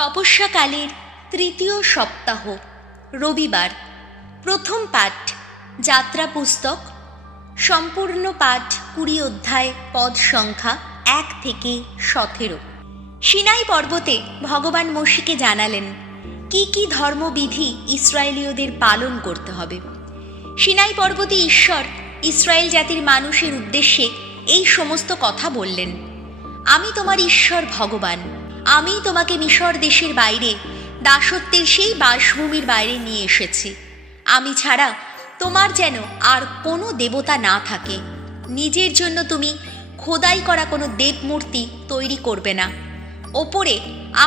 তপস্যাকালের তৃতীয় সপ্তাহ, রবিবার। প্রথম পাঠ যাত্রা পুস্তক, সম্পূর্ণ পাঠ 20 অধ্যায়, পদ সংখ্যা 1 থেকে 17। সিনাই পর্বতে ভগবান মোশিকে জানালেন কি কি ধর্মবিধি ইসরায়েলীয়দের পালন করতে হবে। সিনাই পর্বতে ঈশ্বর ইসরায়েল জাতির মানুষের উদ্দেশ্যে এই সমস্ত কথা বললেন। আমি তোমার ঈশ্বর ভগবান, আমি তোমাকে মিশর দেশের বাইরে, দাসত্বের সেই বাসভূমির বাইরে নিয়ে এসেছি। আমি ছাড়া তোমার যেন আর কোনো দেবতা না থাকে। নিজের জন্য তুমি খোদাই করা কোনো দেবমূর্তি তৈরি করবে না। ওপরে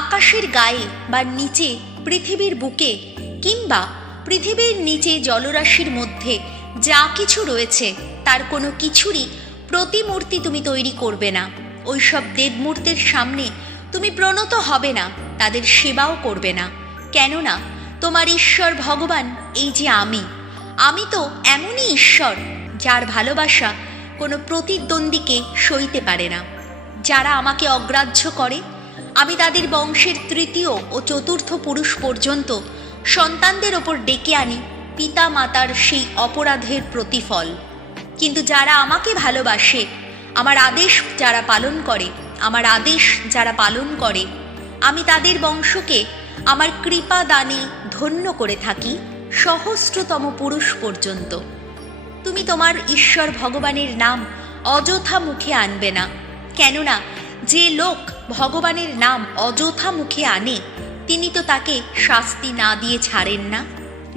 আকাশের গায়ে বা নিচে পৃথিবীর বুকে কিংবা পৃথিবীর নিচে জলরাশির মধ্যে যা কিছু রয়েছে তার কোনো কিছুরই প্রতিমূর্তি তুমি তৈরি করবে না। ওইসব দেবমূর্তির সামনে তুমি প্রণত হবে না, তাদের সেবাও করবে না। কেননা তোমার ঈশ্বর ভগবান এই যে আমি তো এমনই ঈশ্বর যার ভালোবাসা কোনো প্রতিদ্বন্দ্বীকে সইতে পারে না। যারা আমাকে অগ্রাহ্য করে আমি তাদের বংশের তৃতীয় ও চতুর্থ পুরুষ পর্যন্ত সন্তানদের ওপর ডেকে আনি পিতা মাতার সেই অপরাধের প্রতিফল। কিন্তু যারা আমাকে ভালোবাসে, আমার আদেশ যারা পালন করে, আমি তাদের বংশকে আমার কৃপা দানে ধন্য করে থাকি সহস্রতম পুরুষ পর্যন্ত। তুমি তোমার ঈশ্বর ভগবানের নাম অযথা মুখে আনবে না। কেননা যে লোক ভগবানের নাম অযথা মুখে আনে তিনি তো তাকে শাস্তি না দিয়ে ছাড়েন না।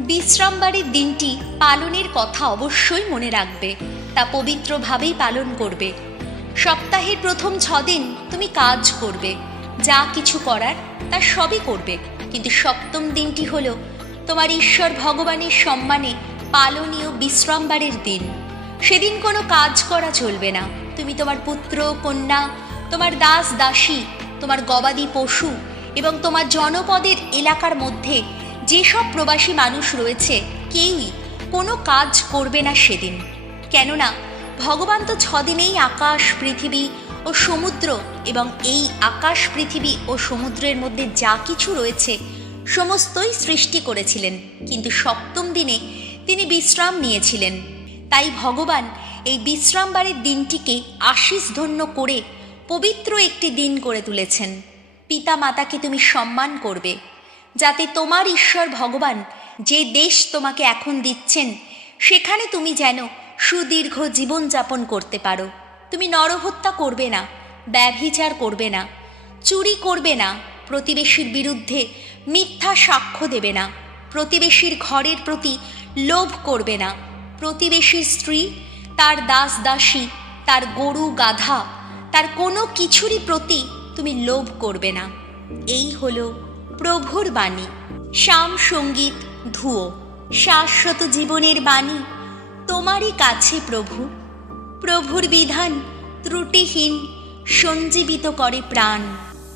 বিশ্রামবারের দিনটি পালনের কথা অবশ্যই মনে রাখবে, তা পবিত্রভাবেই পালন করবে। সপ্তাহের প্রথম 6 দিন তুমি কাজ করবে, যা কিছু করার তা সবই করবে, কিন্তু সপ্তম দিনটি হলো তোমার ঈশ্বর ভগবানের সম্মানে পালনীয় বিশ্রামবারের দিন। সেদিন কোনো কাজ করা চলবে না। তুমি তোমার পুত্র কন্যা, তোমার দাস দাসী, তোমার গবাদি পশু এবং তোমার জনপদের এলাকার মধ্যে যেসব প্রবাসী মানুষ রয়েছে কেউই কোনো কাজ করবে না সেদিন। কেননা ভগবান তো 6 দিনেই আকাশ, পৃথিবী ও সমুদ্র এবং এই আকাশ, পৃথিবী ও সমুদ্রের মধ্যে যা কিছু রয়েছে সমস্তই সৃষ্টি করেছিলেন, কিন্তু সপ্তম দিনে তিনি বিশ্রাম নিয়েছিলেন। তাই ভগবান এই বিশ্রামবারের দিনটিকে আশীষ ধন্য করে পবিত্র একটি দিন করে তুলেছেন। পিতা মাতাকে তুমি সম্মান করবে, যাতে তোমার ঈশ্বর ভগবান যে দেশ তোমাকে এখন দিচ্ছেন সেখানে তুমি যেন সুদীর্ঘ জীবনযাপন করতে পারো। তুমি নরহত্যা করবে না, ব্যভিচার করবে না, চুরি করবে না, প্রতিবেশীর বিরুদ্ধে মিথ্যা সাক্ষ্য দেবে না, প্রতিবেশীর ঘরের প্রতি লোভ করবে না, প্রতিবেশীর স্ত্রী, তার দাস দাসী, তার গরু গাধা, তার কোনো কিছুরই প্রতি তুমি লোভ করবে না। এই হলো প্রভুর বাণী। শাম সঙ্গীত ধুয়ো। শাশ্বত জীবনের বাণী তোমারই কাছে প্রভু। প্রভুর বিধান ত্রুটিহীন, সঞ্জীবিত করে প্রাণ।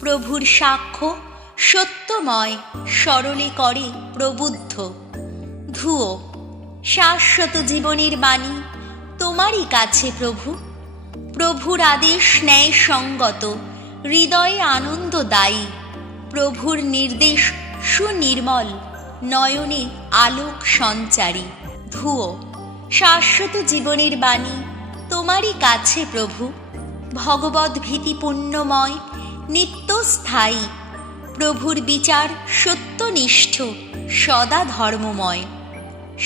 প্রভুর সাক্ষ্য সত্যময়, সরলে করে প্রবুদ্ধ। ধুয়ো। শাশ্বত জীবনের বাণী তোমারই কাছে প্রভু। প্রভুর আদেশ ন্যায় সঙ্গত, হৃদয়ে আনন্দদায়ী। প্রভুর নির্দেশ সুনির্মল, নয়নে আলোক সঞ্চারী। ধুয়ো। শাশ্বত জীবনের বাণী তোমারই কাছে প্রভু। ভগবদ্ ভীতি পুণ্যময়, নিত্যস্থায়ী। প্রভুর বিচার সত্যনিষ্ঠ, সদা ধর্মময়।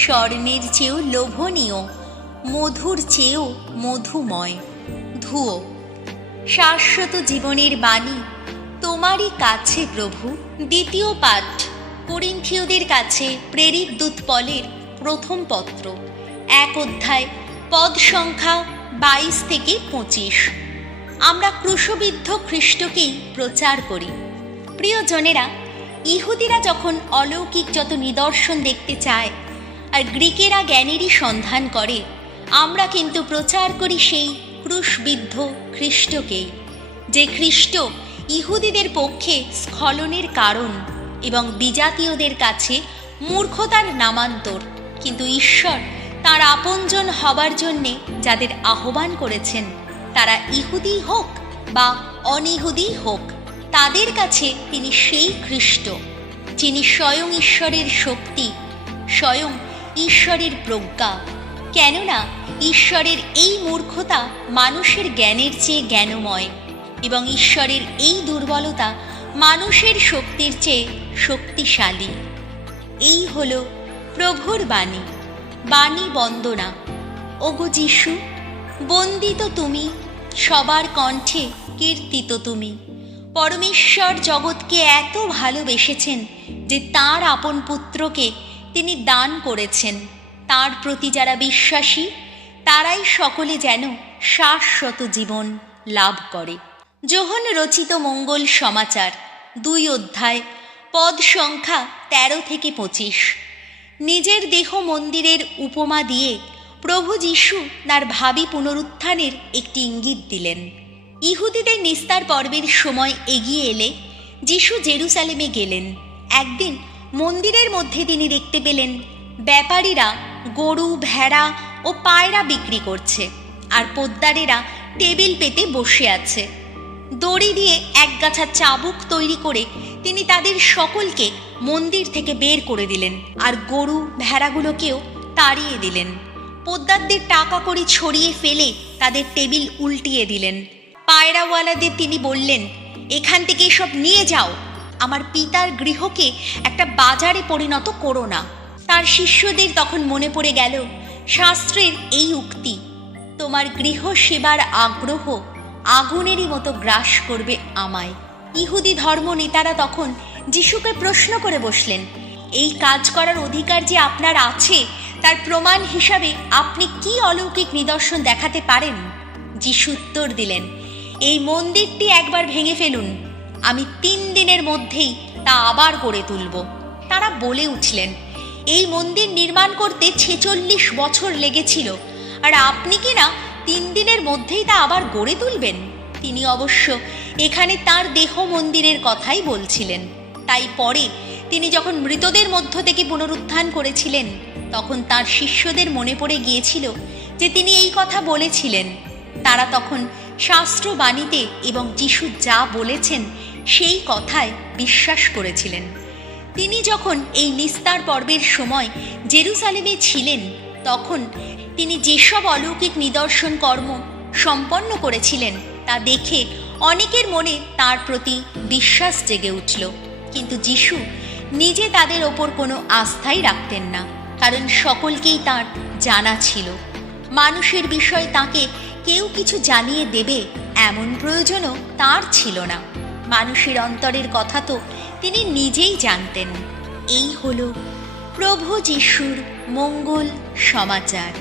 স্বর্ণের চেয়েও লোভনীয়, মধুর চেয়েও মধুময়। ধুয়ো। শাশ্বত জীবনের বাণী তোমারই কাছে প্রভু। দ্বিতীয় পাঠ করিন্থীয়দের কাছে প্রেরিত দূত পলের প্রথম পত্র, 1 অধ্যায়, পদ সংখ্যা 22 থেকে 25। আমরা ক্রুশবিদ্ধ খ্রিস্টকেই প্রচার করি। প্রিয়জনেরা, ইহুদিরা যখন অলৌকিক যত নিদর্শন দেখতে চায় আর গ্রীকেরা জ্ঞানেরই সন্ধান করে, আমরা কিন্তু প্রচার করি সেই ক্রুশবিদ্ধ খ্রিস্টকেই, যে খ্রিস্ট ইহুদিদের পক্ষে স্খলনের কারণ এবং বিজাতীয়দের কাছে মূর্খতার নামান্তর। কিন্তু ঈশ্বর তাঁর আপনজন হবার জন্যে যাদের আহ্বান করেছেন, তারা ইহুদি হোক বা অনিহুদি হোক, তাদের কাছে তিনি সেই খ্রিস্ট, যিনি স্বয়ং ঈশ্বরের শক্তি, স্বয়ং ঈশ্বরের প্রজ্ঞা। কেননা ঈশ্বরের এই মূর্খতা মানুষের জ্ঞানের চেয়ে জ্ঞানময়, এবং ঈশ্বরের এই দুর্বলতা মানুষের শক্তির চেয়ে শক্তিশালী। এই হল প্রভুর বাণী, বাণী বন্দনা। ওগো যিশু, বন্দিত তুমি, সবার কণ্ঠে কীর্তিত তুমি। পরমেশ্বর জগৎকে এত ভালোবেসেছেন যে তাঁর আপন পুত্রকে তিনি দান করেছেন। তাঁর প্রতি যারা বিশ্বাসী, তারাই সকলে যেন শাশ্বত জীবন লাভ করে। যোহন রচিত মঙ্গল সমাচার 2 অধ্যায়, পদ সংখ্যা 13 থেকে 25। নিজের দেহ মন্দিরের উপমা দিয়ে প্রভু যীশু তাঁর ভাবী পুনরুত্থানের একটি ইঙ্গিত দিলেন। ইহুদিদের নিস্তার পর্বের সময় এগিয়ে এলে যীশু জেরুসালেমে গেলেন। একদিন মন্দিরের মধ্যে তিনি দেখতে পেলেন ব্যাপারীরা গরু, ভেড়া ও পায়রা বিক্রি করছে, আর পোদ্দারেরা টেবিল পেতে বসে আছে। দড়ি দিয়ে একগাছা চাবুক তৈরি করে তিনি তাদের সকলকে মন্দির থেকে বের করে দিলেন, আর গরু ভেড়াগুলোকেও তাড়িয়ে দিলেন। পোদ্দারদের টাকা কড়ি ছড়িয়ে ফেলে তাদের টেবিল উল্টিয়ে দিলেন। পায়রাওয়ালাদের তিনি বললেন, এখান থেকে এসব নিয়ে যাও, আমার পিতার গৃহকে একটা বাজারে পরিণত করো না। তার শিষ্যদের তখন মনে পড়ে গেল শাস্ত্রের এই উক্তি, তোমার গৃহ সেবার আগ্রহ আগুনেরই মতো গ্রাস করবে আমায়। ইহুদি ধর্ম নেতারা তখন যিশুকে প্রশ্ন করে বসলেন, এই কাজ করার অধিকার যে আপনার আছে, তার প্রমাণ হিসাবে আপনি কি অলৌকিক নিদর্শন দেখাতে পারেন? যিশু উত্তর দিলেন, এই মন্দিরটি একবার ভেঙে ফেলুন, আমি 3 দিনের মধ্যেই তা আবার গড়ে তুলব। তারা বলে উঠলেন, এই মন্দির নির্মাণ করতে 46 বছর লেগেছিল, আর আপনি কি না 3 দিনের মধ্যেই তা আবার গড়ে তুলবেন? তিনি অবশ্য এখানে তার দেহ মন্দিরের কথাই বলছিলেন। তাই পরে তিনি যখন মৃতদের মধ্য থেকে পুনরুত্থান করেছিলেন, তখন তার শিষ্যদের মনে পড়ে গিয়েছিল যে তিনি এই কথা বলেছিলেন। তারা তখন শাস্ত্রবাণীতে এবং যিশু যা বলেছেন সেই কথায় বিশ্বাস করেছিলেন। তিনি যখন এই নিস্তার পর্বের সময় জেরুসালেমে ছিলেন, তখন তিনি যেসব অলৌকিক নিদর্শন কর্ম সম্পন্ন করেছিলেন তা দেখে অনেকের মনে তার প্রতি বিশ্বাস জেগে উঠল। কিন্তু যিশু নিজে তাদের ওপর কোনো আস্থাই রাখতেন না, কারণ সকলকেই তার জানা ছিল। মানুষের বিষয় তাকে কেউ কিছু জানিয়ে দেবে এমন প্রয়োজনও তার ছিল না। মানুষের অন্তরের কথা তো তিনি নিজেই জানতেন। এই হলো প্রভু যিশুর মঙ্গল সমাচার।